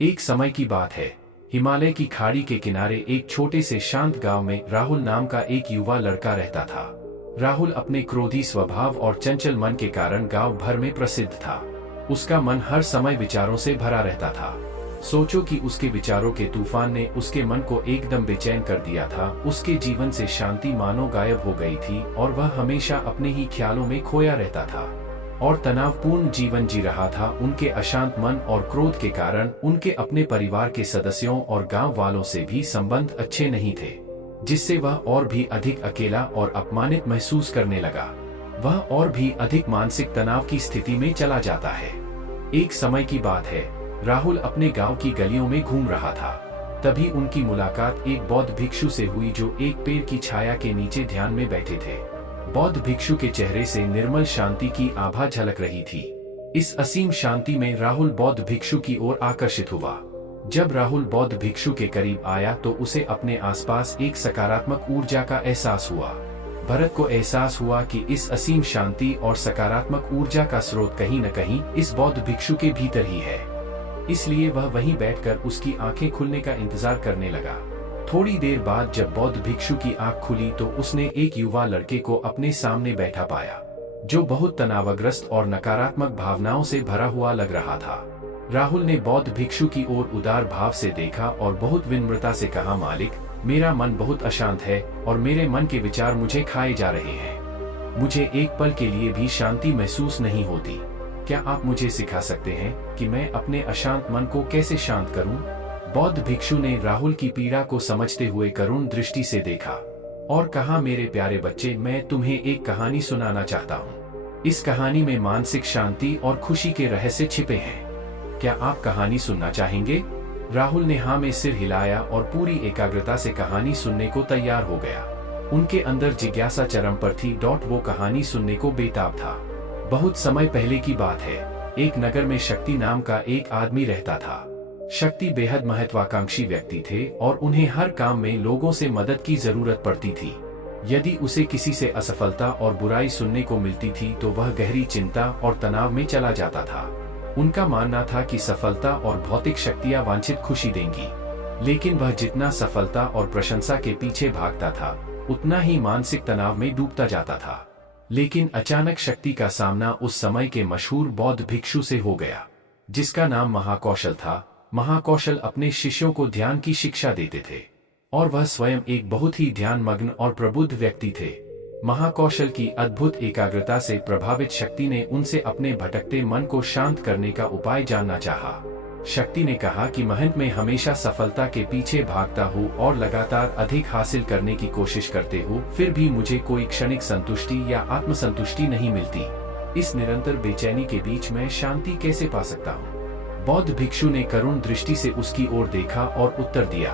एक समय की बात है। हिमालय की खाड़ी के किनारे एक छोटे से शांत गांव में राहुल नाम का एक युवा लड़का रहता था। राहुल अपने क्रोधी स्वभाव और चंचल मन के कारण गांव भर में प्रसिद्ध था। उसका मन हर समय विचारों से भरा रहता था। सोचो कि उसके विचारों के तूफान ने उसके मन को एकदम बेचैन कर दिया था। उसके जीवन से शांति मानो गायब हो गई थी और वह हमेशा अपने ही ख्यालों में खोया रहता था और तनावपूर्ण जीवन जी रहा था। उनके अशांत मन और क्रोध के कारण उनके अपने परिवार के सदस्यों और गांव वालों से भी संबंध अच्छे नहीं थे, जिससे वह और भी अधिक अकेला और अपमानित महसूस करने लगा। वह और भी अधिक मानसिक तनाव की स्थिति में चला जाता है। एक समय की बात है, राहुल अपने गांव की गलियों में घूम रहा था। तभी उनकी मुलाकात एक बौद्ध भिक्षु से हुई जो एक पेड़ की छाया के नीचे ध्यान में बैठे थे। बौद्ध भिक्षु के चेहरे से निर्मल शांति की आभा झलक रही थी। इस असीम शांति में राहुल बौद्ध भिक्षु की ओर आकर्षित हुआ। जब राहुल बौद्ध भिक्षु के करीब आया तो उसे अपने आसपास एक सकारात्मक ऊर्जा का एहसास हुआ। भरत को एहसास हुआ कि इस असीम शांति और सकारात्मक ऊर्जा का स्रोत कहीं न कहीं इस बौद्ध भिक्षु के भीतर ही है। इसलिए वह वहीं बैठकर उसकी आंखें खुलने का इंतजार करने लगा। थोड़ी देर बाद जब बौद्ध भिक्षु की आंख खुली तो उसने एक युवा लड़के को अपने सामने बैठा पाया, जो बहुत तनावग्रस्त और नकारात्मक भावनाओं से भरा हुआ लग रहा था। राहुल ने बौद्ध भिक्षु की ओर उदार भाव से देखा और बहुत विनम्रता से कहा, मालिक, मेरा मन बहुत अशांत है और मेरे मन के विचार मुझे खाए जा रहे हैं। मुझे एक पल के लिए भी शांति महसूस नहीं होती। क्या आप मुझे सिखा सकते हैं कि मैं अपने अशांत मन को कैसे शांत करूं? बौद्ध भिक्षु ने राहुल की पीड़ा को समझते हुए करुण दृष्टि से देखा और कहा, मेरे प्यारे बच्चे, मैं तुम्हें एक कहानी सुनाना चाहता हूँ। इस कहानी में मानसिक शांति और खुशी के रहस्य छिपे हैं। क्या आप कहानी सुनना चाहेंगे? राहुल ने हाँ में सिर हिलाया और पूरी एकाग्रता से कहानी सुनने को तैयार हो गया। उनके अंदर जिज्ञासा चरम पर थी। वो कहानी सुनने को बेताब था। बहुत समय पहले की बात है। एक नगर में शक्ति नाम का एक आदमी रहता था। शक्ति बेहद महत्वाकांक्षी व्यक्ति थे और उन्हें हर काम में लोगों से मदद की जरूरत पड़ती थी। यदि उसे किसी से असफलता और बुराई सुनने को मिलती थी तो वह गहरी चिंता और तनाव में चला जाता था। उनका मानना था कि सफलता और भौतिक शक्तियां वांछित खुशी देंगी, लेकिन वह जितना सफलता और प्रशंसा के पीछे भागता था उतना ही मानसिक तनाव में डूबता जाता था। लेकिन अचानक शक्ति का सामना उस समय के मशहूर बौद्ध भिक्षु से हो गया, जिसका नाम महाकौशल था। महाकौशल अपने शिष्यों को ध्यान की शिक्षा देते थे और वह स्वयं एक बहुत ही ध्यान मग्न और प्रबुद्ध व्यक्ति थे। महाकौशल की अद्भुत एकाग्रता से प्रभावित शक्ति ने उनसे अपने भटकते मन को शांत करने का उपाय जानना चाहा। शक्ति ने कहा कि महंत, मैं हमेशा सफलता के पीछे भागता हूँ और लगातार अधिक हासिल करने की कोशिश करते हूँ, फिर भी मुझे कोई क्षणिक संतुष्टि या आत्मसंतुष्टि नहीं मिलती। इस निरंतर बेचैनी के बीच मैं शांति कैसे पा सकता हूँ? बौद्ध भिक्षु ने करुण दृष्टि से उसकी ओर देखा और उत्तर दिया,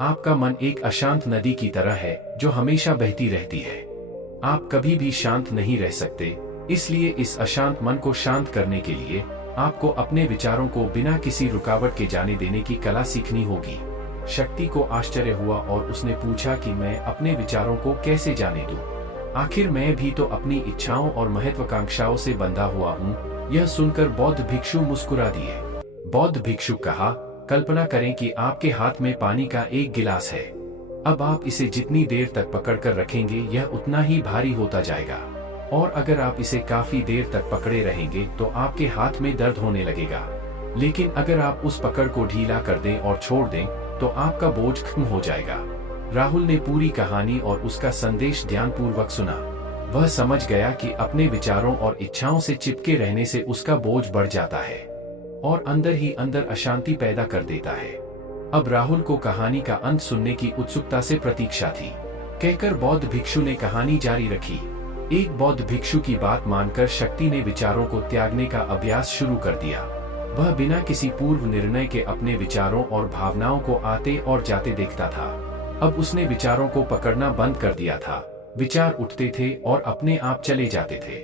आपका मन एक अशांत नदी की तरह है जो हमेशा बहती रहती है। आप कभी भी शांत नहीं रह सकते। इसलिए इस अशांत मन को शांत करने के लिए आपको अपने विचारों को बिना किसी रुकावट के जाने देने की कला सीखनी होगी। शक्ति को आश्चर्य हुआ और उसने पूछा कि मैं अपने विचारों को कैसे जाने दूं? आखिर मैं भी तो अपनी इच्छाओं और महत्वाकांक्षाओं से बंधा हुआ हूँ। यह सुनकर बौद्ध भिक्षु मुस्कुरा दिए। बौद्ध भिक्षु कहा, कल्पना करें कि आपके हाथ में पानी का एक गिलास है। अब आप इसे जितनी देर तक पकड़कर रखेंगे यह उतना ही भारी होता जाएगा, और अगर आप इसे काफी देर तक पकड़े रहेंगे तो आपके हाथ में दर्द होने लगेगा। लेकिन अगर आप उस पकड़ को ढीला कर दें और छोड़ दें तो आपका बोझ कम हो जाएगा। राहुल ने पूरी कहानी और उसका संदेश ध्यानपूर्वक सुना। वह समझ गया कि अपने विचारों और इच्छाओं से चिपके रहने से उसका बोझ बढ़ जाता है और अंदर ही अंदर अशांति पैदा कर देता है। अब राहुल को कहानी का अंत सुनने की उत्सुकता से प्रतीक्षा थी। कहकर बौद्ध भिक्षु ने कहानी जारी रखी। एक बौद्ध भिक्षु की बात मानकर शक्ति ने विचारों को त्यागने का अभ्यास शुरू कर दिया। वह बिना किसी पूर्व निर्णय के अपने विचारों और भावनाओं को आते और जाते देखता था। अब उसने विचारों को पकड़ना बंद कर दिया था। विचार उठते थे और अपने आप चले जाते थे।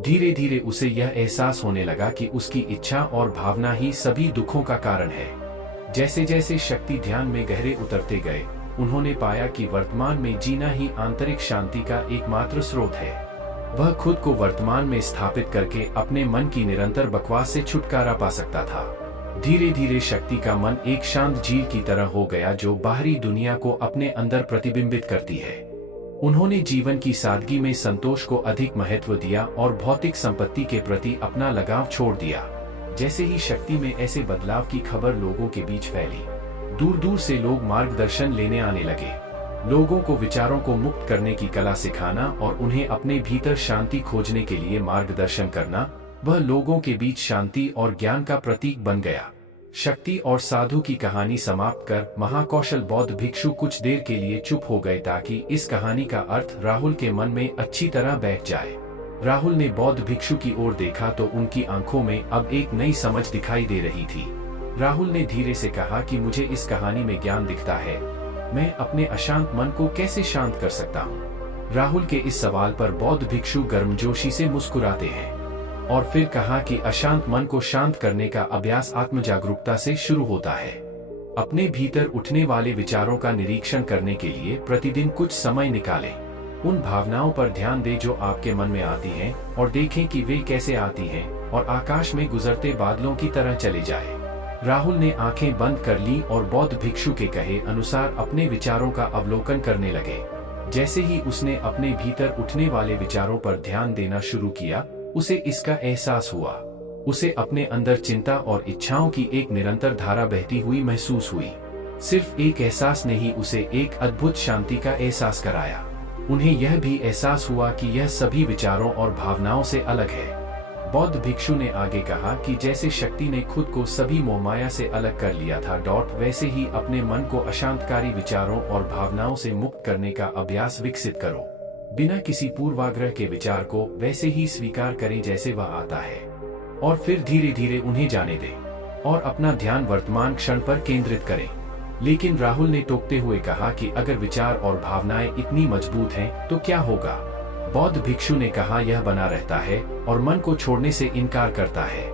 धीरे धीरे उसे यह एहसास होने लगा कि उसकी इच्छा और भावना ही सभी दुखों का कारण है। जैसे जैसे शक्ति ध्यान में गहरे उतरते गए, उन्होंने पाया कि वर्तमान में जीना ही आंतरिक शांति का एकमात्र स्रोत है। वह खुद को वर्तमान में स्थापित करके अपने मन की निरंतर बकवास से छुटकारा पा सकता था। धीरे धीरे शक्ति का मन एक शांत झील की तरह हो गया जो बाहरी दुनिया को अपने अंदर प्रतिबिंबित करती है। उन्होंने जीवन की सादगी में संतोष को अधिक महत्व दिया और भौतिक संपत्ति के प्रति अपना लगाव छोड़ दिया। जैसे ही शक्ति में ऐसे बदलाव की खबर लोगों के बीच फैली, दूर दूर से लोग मार्गदर्शन लेने आने लगे। लोगों को विचारों को मुक्त करने की कला सिखाना और उन्हें अपने भीतर शांति खोजने के लिए मार्गदर्शन करना, वह लोगों के बीच शांति और ज्ञान का प्रतीक बन गया। शक्ति और साधु की कहानी समाप्त कर महाकौशल बौद्ध भिक्षु कुछ देर के लिए चुप हो गए ताकि इस कहानी का अर्थ राहुल के मन में अच्छी तरह बैठ जाए। राहुल ने बौद्ध भिक्षु की ओर देखा तो उनकी आंखों में अब एक नई समझ दिखाई दे रही थी। राहुल ने धीरे से कहा कि मुझे इस कहानी में ज्ञान दिखता है, मैं अपने अशांत मन को कैसे शांत कर सकता हूँ। राहुल के इस सवाल पर बौद्ध भिक्षु गर्मजोशी से मुस्कुराते हैं और फिर कहा कि अशांत मन को शांत करने का अभ्यास आत्म जागरूकता से शुरू होता है। अपने भीतर उठने वाले विचारों का निरीक्षण करने के लिए प्रतिदिन कुछ समय निकालें। उन भावनाओं पर ध्यान दें जो आपके मन में आती हैं और देखें कि वे कैसे आती हैं और आकाश में गुजरते बादलों की तरह चले जाए। राहुल ने आंखें बंद कर ली और बौद्ध भिक्षु के कहे अनुसार अपने विचारों का अवलोकन करने लगे। जैसे ही उसने अपने भीतर उठने वाले विचारों पर ध्यान देना शुरू किया, उसे इसका एहसास हुआ। उसे अपने अंदर चिंता और इच्छाओं की एक निरंतर धारा बहती हुई महसूस हुई। सिर्फ एक एहसास ने ही उसे एक अद्भुत शांति का एहसास कराया। उन्हें यह भी एहसास हुआ कि यह सभी विचारों और भावनाओं से अलग है। बौद्ध भिक्षु ने आगे कहा कि जैसे शक्ति ने खुद को सभी मोहमाया से अलग कर लिया था, वैसे ही अपने मन को अशांतकारी विचारों और भावनाओं से मुक्त करने का अभ्यास विकसित करो। बिना किसी पूर्वाग्रह के विचार को वैसे ही स्वीकार करें जैसे वह आता है और फिर धीरे धीरे उन्हें जाने दें और अपना ध्यान वर्तमान क्षण पर केंद्रित करें। लेकिन राहुल ने टोकते हुए कहा कि अगर विचार और भावनाएं इतनी मजबूत हैं तो क्या होगा। बौद्ध भिक्षु ने कहा यह बना रहता है और मन को छोड़ने से इनकार करता है।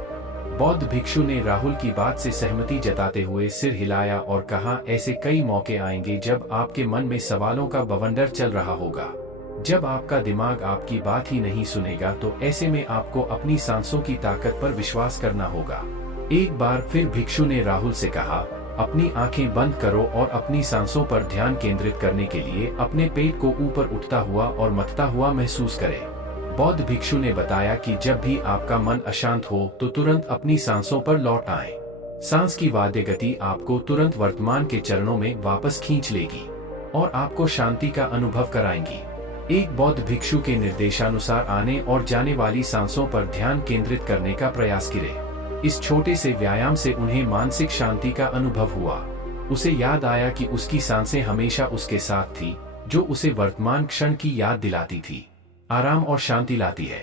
बौद्ध भिक्षु ने राहुल की बात से सहमति जताते हुए सिर हिलाया और कहा ऐसे कई मौके आएंगे जब आपके मन में सवालों का बवंडर चल रहा होगा। जब आपका दिमाग आपकी बात ही नहीं सुनेगा तो ऐसे में आपको अपनी सांसों की ताकत पर विश्वास करना होगा। एक बार फिर भिक्षु ने राहुल से कहा अपनी आंखें बंद करो और अपनी सांसों पर ध्यान केंद्रित करने के लिए अपने पेट को ऊपर उठता हुआ और मथता हुआ महसूस करें। बौद्ध भिक्षु ने बताया कि जब भी आपका मन अशांत हो तो तुरंत अपनी सांसों पर लौट आएं। सांस की वाद्य गति आपको तुरंत वर्तमान के चरणों में वापस खींच लेगी और आपको शांति का अनुभव कराएंगी। एक बौद्ध भिक्षु के निर्देशानुसार आने और जाने वाली सांसों पर ध्यान केंद्रित करने का प्रयास करें। इस छोटे से व्यायाम से उन्हें मानसिक शांति का अनुभव हुआ। उसे याद आया कि उसकी सांसें हमेशा उसके साथ थी, जो उसे वर्तमान क्षण की याद दिलाती थी, आराम और शांति लाती है।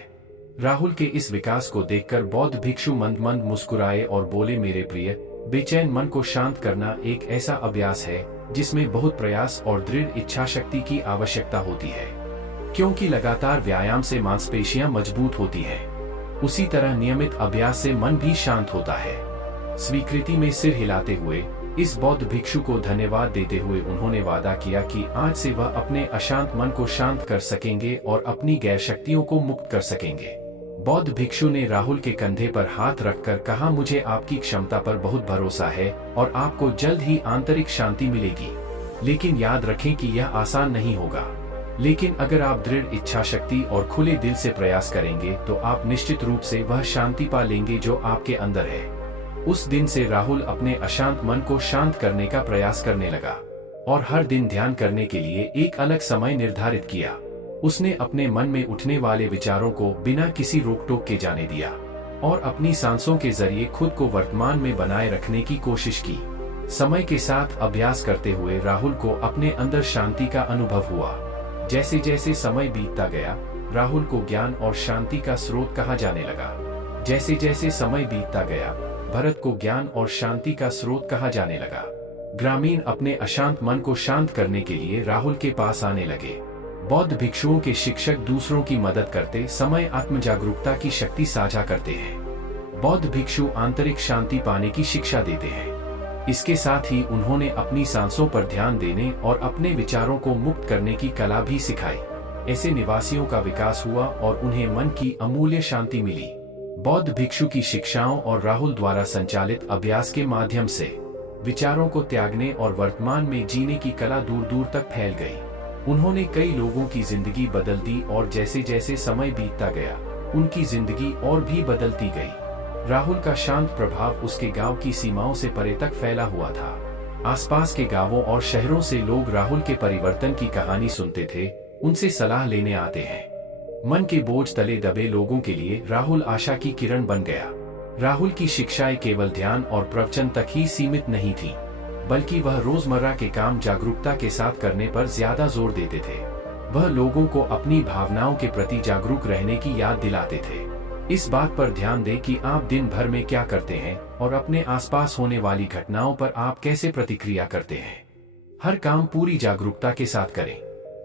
राहुल के इस विकास को देखकर बौद्ध भिक्षु मंद मंद मुस्कुराए और बोले मेरे प्रिय, बेचैन मन को शांत करना एक ऐसा अभ्यास है जिसमें बहुत प्रयास और दृढ़ इच्छा शक्ति की आवश्यकता होती है। क्योंकि लगातार व्यायाम से मांसपेशियां मजबूत होती हैं, उसी तरह नियमित अभ्यास से मन भी शांत होता है। स्वीकृति में सिर हिलाते हुए इस बौद्ध भिक्षु को धन्यवाद देते हुए उन्होंने वादा किया कि आज से वह अपने अशांत मन को शांत कर सकेंगे और अपनी गैर शक्तियों को मुक्त कर सकेंगे। बौद्ध भिक्षु ने राहुल के कंधे पर हाथ रखकर कहा मुझे आपकी क्षमता पर बहुत भरोसा है और आपको जल्द ही आंतरिक शांति मिलेगी। लेकिन याद रखें कि यह आसान नहीं होगा, लेकिन अगर आप दृढ़ इच्छा शक्ति और खुले दिल से प्रयास करेंगे तो आप निश्चित रूप से वह शांति पा लेंगे जो आपके अंदर है। उस दिन से राहुल अपने अशांत मन को शांत करने का प्रयास करने लगा और हर दिन ध्यान करने के लिए एक अलग समय निर्धारित किया। उसने अपने मन में उठने वाले विचारों को बिना किसी रोक टोक के जाने दिया और अपनी सांसों के जरिए खुद को वर्तमान में बनाए रखने की कोशिश की। समय के साथ अभ्यास करते हुए राहुल को अपने अंदर शांति का अनुभव हुआ। जैसे जैसे समय बीतता गया, राहुल को ज्ञान और शांति का स्रोत कहा जाने लगा। जैसे जैसे समय बीतता गया, भरत को ज्ञान और शांति का स्रोत कहा जाने लगा। ग्रामीण अपने अशांत मन को शांत करने के लिए राहुल के पास आने लगे। बौद्ध भिक्षुओं के शिक्षक दूसरों की मदद करते समय आत्म जागरूकता की शक्ति साझा करते हैं। बौद्ध भिक्षु आंतरिक शांति पाने की शिक्षा देते हैं। इसके साथ ही उन्होंने अपनी सांसों पर ध्यान देने और अपने विचारों को मुक्त करने की कला भी सिखाई। ऐसे निवासियों का विकास हुआ और उन्हें मन की अमूल्य शांति मिली। बौद्ध भिक्षु की शिक्षाओं और राहुल द्वारा संचालित अभ्यास के माध्यम से विचारों को त्यागने और वर्तमान में जीने की कला दूर दूर तक फैल गई। उन्होंने कई लोगों की जिंदगी बदल दी और जैसे जैसे समय बीतता गया उनकी जिंदगी और भी बदलती गई। राहुल का शांत प्रभाव उसके गांव की सीमाओं से परे तक फैला हुआ था। आसपास के गांवों और शहरों से लोग राहुल के परिवर्तन की कहानी सुनते थे, उनसे सलाह लेने आते हैं। मन के बोझ तले दबे लोगों के लिए राहुल आशा की किरण बन गया। राहुल की शिक्षाएं केवल ध्यान और प्रवचन तक ही सीमित नहीं थीं, बल्कि वह रोजमर्रा के काम जागरूकता के साथ करने पर ज्यादा जोर देते थे। वह लोगों को अपनी भावनाओं के प्रति जागरूक रहने की याद दिलाते थे। इस बात पर ध्यान दें कि आप दिन भर में क्या करते हैं और अपने आसपास होने वाली घटनाओं पर आप कैसे प्रतिक्रिया करते हैं। हर काम पूरी जागरूकता के साथ करें।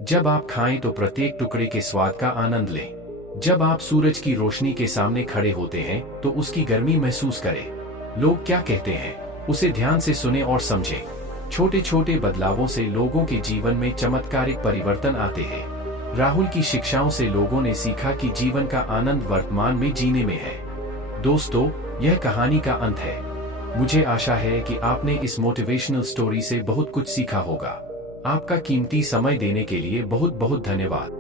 जब आप खाएं तो प्रत्येक टुकड़े के स्वाद का आनंद लें। जब आप सूरज की रोशनी के सामने खड़े होते हैं तो उसकी गर्मी महसूस करें। लोग क्या कहते हैं उसे ध्यान से सुनें और समझें। छोटे छोटे बदलावों से लोगों के जीवन में चमत्कारिक परिवर्तन आते हैं। राहुल की शिक्षाओं से लोगों ने सीखा कि जीवन का आनंद वर्तमान में जीने में है। दोस्तों, यह कहानी का अंत है। मुझे आशा है कि आपने इस मोटिवेशनल स्टोरी से बहुत कुछ सीखा होगा। आपका कीमती समय देने के लिए बहुत बहुत धन्यवाद।